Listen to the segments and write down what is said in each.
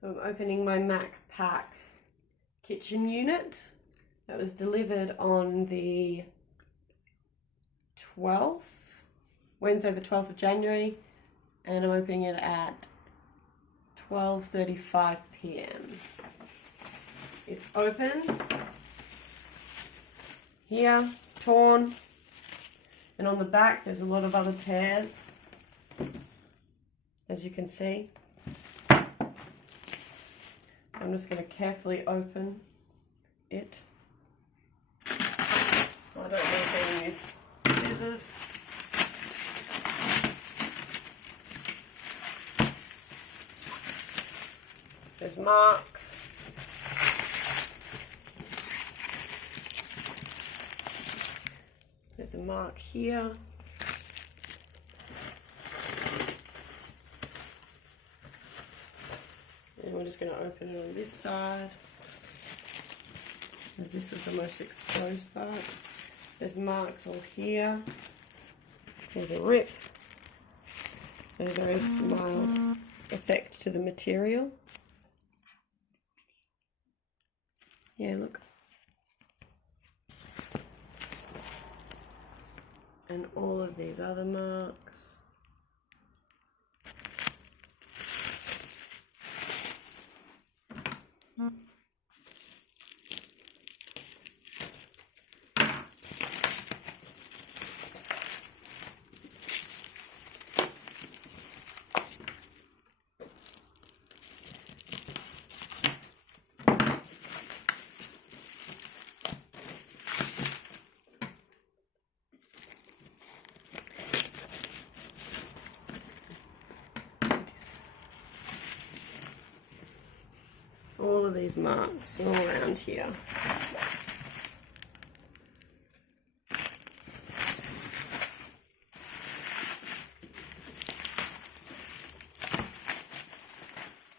So I'm opening my MacPac kitchen unit. That was delivered on the 12th, Wednesday the 12th of January, and I'm opening it at 12:35 p.m. It's open. Here, torn, and on the back there's a lot of other tears, as you can see. I'm just going to carefully open it. I don't need to use scissors. There's marks. There's a mark here. And we're just going to open it on this side, as this was the most exposed part. There's marks all here. There's a rip. And a very mild effect to the material. Yeah, look. And all of these other marks. All of these marks all around here.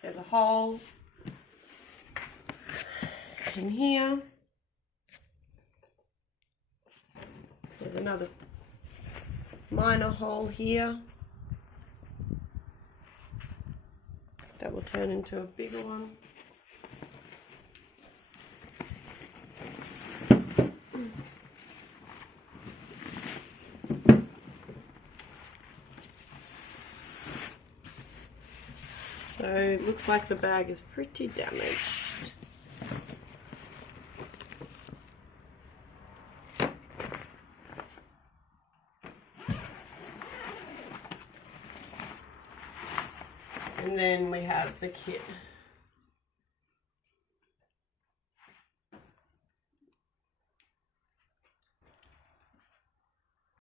There's a hole in here. There's another minor hole here that will turn into a bigger one. So it looks like the bag is pretty damaged. And then we have the kit.